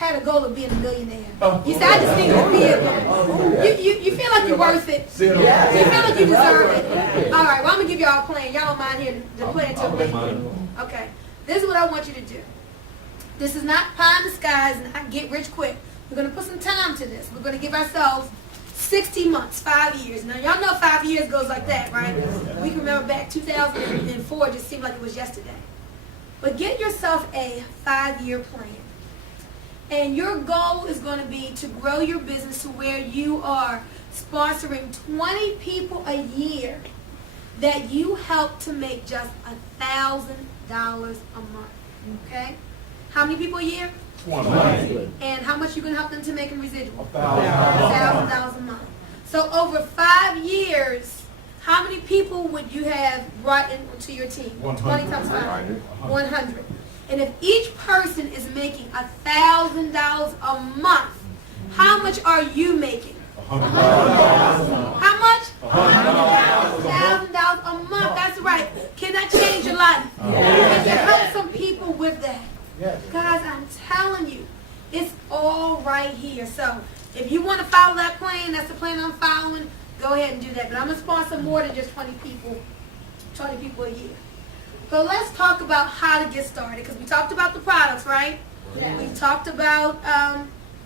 had a goal of being a millionaire. You said, I just think of being you feel like you're worth it. You feel like you deserve it. All right, well, I'm going to give y'all a plan. Y'all don't mind here to plan to win. Okay, this is what I want you to do. This is not pie in the skies and not get rich quick. We're going to put some time to this. We're going to give ourselves 60 months, 5 years. Now, y'all know 5 years goes like that, right? We can remember back 2004, it just seemed like it was yesterday. But get yourself a 5-year plan. And your goal is going to be to grow your business to where you are sponsoring 20 people a year that you help to make just $1,000 a month. Okay? How many people a year? 20. And how much you going to help them to make in residual? $1,000 a month. So over 5 years, how many people would you have brought into your team? 20 times 5. 100. And if each person is making $1,000 a month, how much are you making? $100,000. How much? $100,000 a month. That's right. Can that change your life? Can you help some people with that? Guys, I'm telling you, it's all right here. So if you want to follow that plan, that's the plan I'm following, go ahead and do that. But I'm going to sponsor more than just 20 people a year. So let's talk about how to get started, because we talked about the products, right? Yeah. We talked about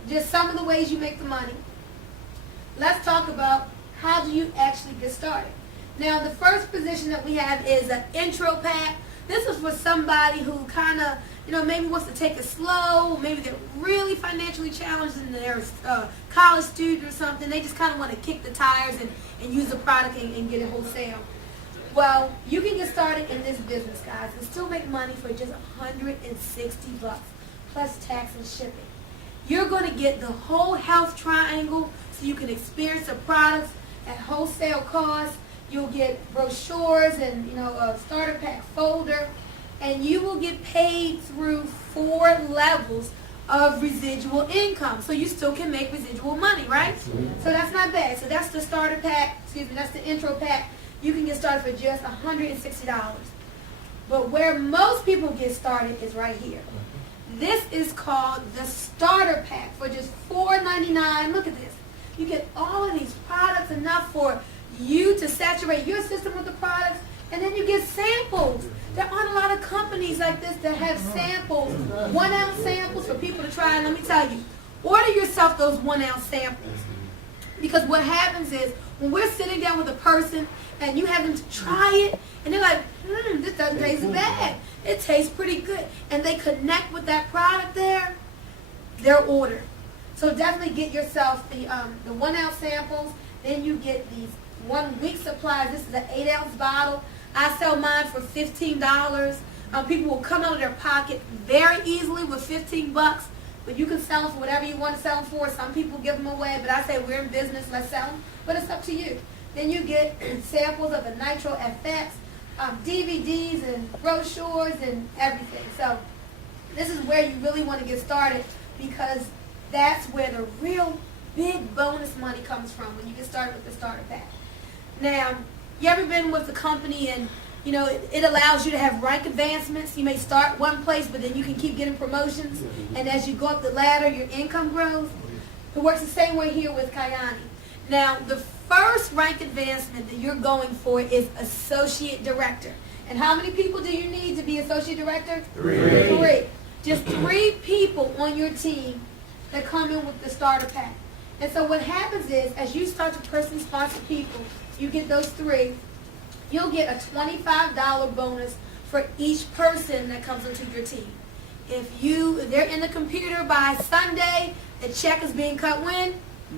just some of the ways you make the money. Let's talk about how do you actually get started. Now, the first position that we have is an intro pack. This is for somebody who kind of, maybe wants to take it slow. Maybe they're really financially challenged and they're a college student or something. They just kind of want to kick the tires and use the product and get it wholesale. Well, you can get started in this business, guys, and still make money for just $160 plus tax and shipping. You're going to get the whole health triangle so you can experience the products at wholesale cost. You'll get brochures and a starter pack folder, and you will get paid through 4 levels of residual income. So you still can make residual money, right? So that's not bad. So that's the starter pack, that's the intro pack. You can get started for just $160. But where most people get started is right here. This is called the starter pack for just $4.99. Look at this. You get all of these products, enough for you to saturate your system with the products, and then you get samples. There aren't a lot of companies like this that have samples, 1 ounce samples for people to try. And let me tell you, order yourself those 1 ounce samples. Because what happens is, when we're sitting down with a person and you have them to try it, and they're like, this doesn't taste bad. It tastes pretty good. And they connect with that product there, their order. So definitely get yourself the 1 ounce samples. Then you get these 1 week supplies. This is an 8 ounce bottle. I sell mine for $15. People will come out of their pocket very easily with $15. But you can sell them for whatever you want to sell them for. Some people give them away, but I say we're in business, let's sell them. But it's up to you. Then you get samples of the Nitro FX, DVDs and brochures and everything. So this is where you really want to get started, because that's where the real big bonus money comes from, when you get started with the starter pack. Now, you ever been with a company and it allows you to have rank advancements? You may start one place, but then you can keep getting promotions. And as you go up the ladder, your income grows. It works the same way here with Kyani. Now, the first rank advancement that you're going for is associate director. And how many people do you need to be associate director? 3. Just 3 people on your team that come in with the starter pack. And so what happens is, as you start to personally sponsor people, you get those 3. You'll get a $25 bonus for each person that comes into your team. If they're in the computer by Sunday, the check is being cut when?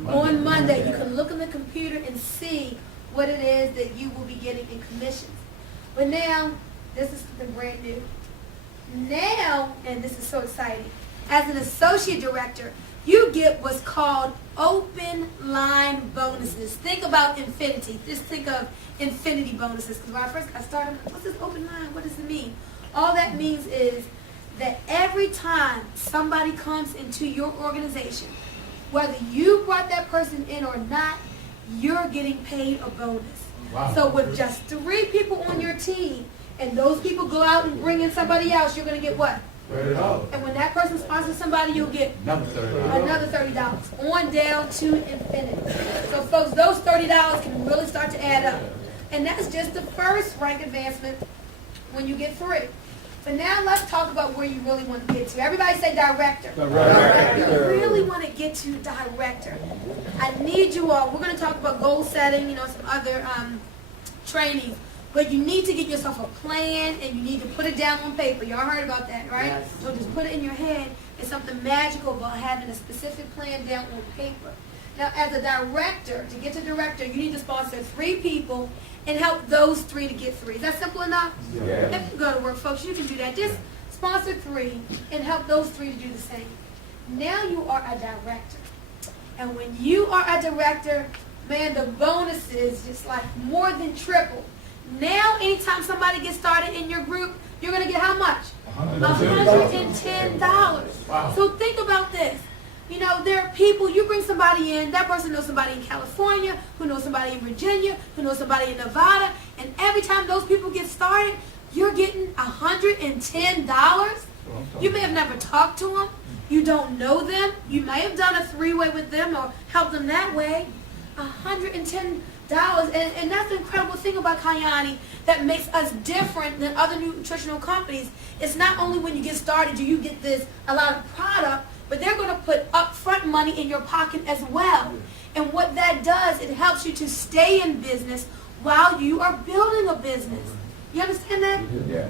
On Monday. You can look in the computer and see what it is that you will be getting in commissions. But now, this is the brand new. Now, and this is so exciting, as an associate director, you get what's called open line bonuses. Think about infinity. Just think of infinity bonuses. Because when I first got started, I'm like, what's this open line? What does it mean? All that means is that every time somebody comes into your organization, whether you brought that person in or not, you're getting paid a bonus. Wow. So with just 3 people on your team, and those people go out and bring in somebody else, you're going to get what? And when that person sponsors somebody, you'll get another $30 on down to infinity. So folks, those $30 can really start to add up. And that's just the first rank advancement when you get 3. But now let's talk about where you really want to get to. Everybody say director. Director. You really want to get to director. I need you all. We're going to talk about goal setting, some other training. But you need to get yourself a plan, and you need to put it down on paper. Y'all heard about that, right? Yes. So just put it in your head. It's something magical about having a specific plan down on paper. Now, as a director, to get to director, you need to sponsor 3 people and help those 3 to get 3. Is that simple enough? Yeah. If you go to work, folks, you can do that. Just sponsor 3 and help those 3 to do the same. Now you are a director. And when you are a director, man, the bonuses just like more than triple. Now, anytime somebody gets started in your group, you're going to get how much? $110. Wow. So think about this. There are people, you bring somebody in, that person knows somebody in California, who knows somebody in Virginia, who knows somebody in Nevada, and every time those people get started, you're getting $110. You may have never talked to them. You don't know them. You may have done a 3-way with them or helped them that way. $110. And that's the incredible thing about Kyani that makes us different than other nutritional companies. It's not only when you get started do you get a lot of product, but they're going to put upfront money in your pocket as well. And what that does, it helps you to stay in business while you are building a business. You understand that? Yeah.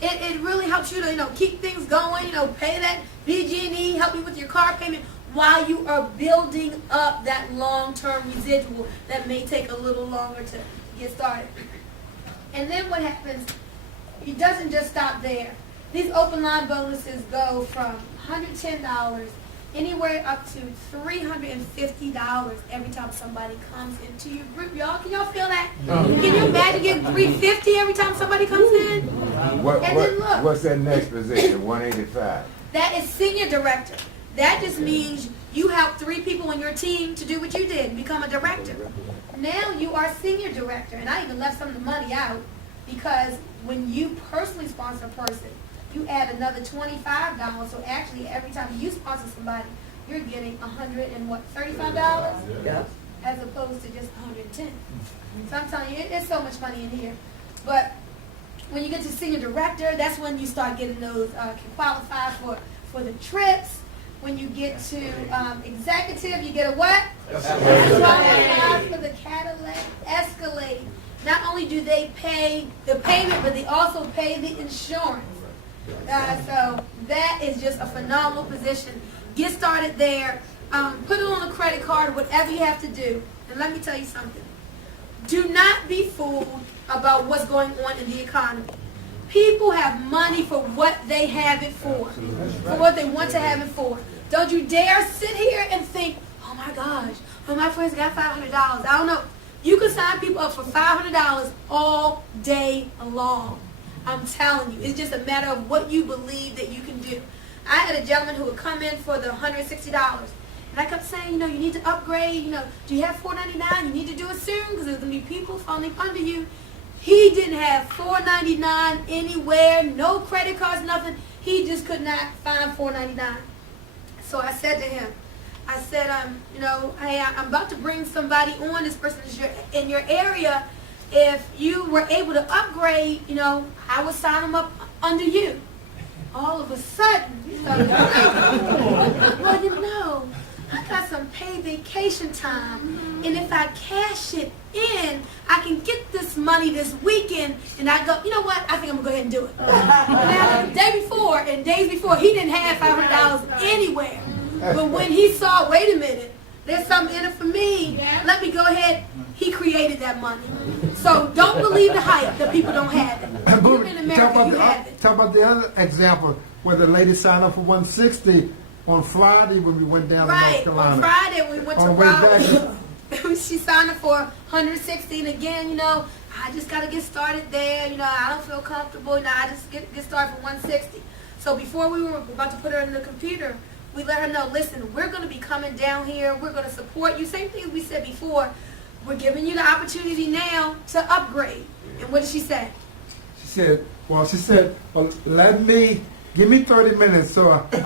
It really helps you to keep things going, pay that BG&E, help you with your car payment, while you are building up that long-term residual that may take a little longer to get started. And then what happens, it doesn't just stop there. These open line bonuses go from $110 anywhere up to $350 every time somebody comes into your group. Y'all, can y'all feel that? Can you imagine getting $350 every time somebody comes in? What's that next position, 185? That is senior director. That just means you help 3 people on your team to do what you did, become a director. Now you are senior director, and I even left some of the money out because when you personally sponsor a person, you add another $25. So actually, every time you sponsor somebody, you're getting $35? Yeah. As opposed to just $110. So I'm telling you, there's so much money in here. But when you get to senior director, that's when you start getting those can qualify for the trips. When you get to executive, you get a what? Escalade. For the Cadillac Escalade. Not only do they pay the payment, but they also pay the insurance. So that is just a phenomenal position. Get started there. Put it on a credit card, whatever you have to do. And let me tell you something. Do not be fooled about what's going on in the economy. People have money for what they have it for what they want to have it for. Don't you dare sit here and think, oh my gosh, my friends got $500. I don't know. You can sign people up for $500 all day long. I'm telling you, it's just a matter of what you believe that you can do. I had a gentleman who would come in for the $160. And I kept saying, you need to upgrade, do you have $4.99? You need to do it soon because there's going to be people falling under you. He didn't have $4.99 anywhere, no credit cards, nothing. He just could not find $4.99. So I said to him, hey, I'm about to bring somebody on. This person is in your area. If you were able to upgrade, I would sign them up under you. All of a sudden, he started well, I got some paid vacation time, and if I cash it in, I can get this money this weekend. And I go, you know what? I think I'm gonna go ahead and do it. Now, the day before and days before, he didn't have $500 anywhere. But when he saw, wait a minute, there's something in it for me. Let me go ahead. He created that money. So don't believe the hype that people don't have it. You're in America, you have it. Talk about the other example where the lady signed up for $160 on Friday when we went down to North Carolina. On Friday when we went to Raleigh. She signed up for $160, and again, I just got to get started there. I don't feel comfortable. I just get started for $160. So before we were about to put her in the computer, we let her know, listen, we're going to be coming down here. We're going to support you. Same thing we said before. We're giving you the opportunity now to upgrade. And what did she say? She said, well, let me Give me 30 minutes so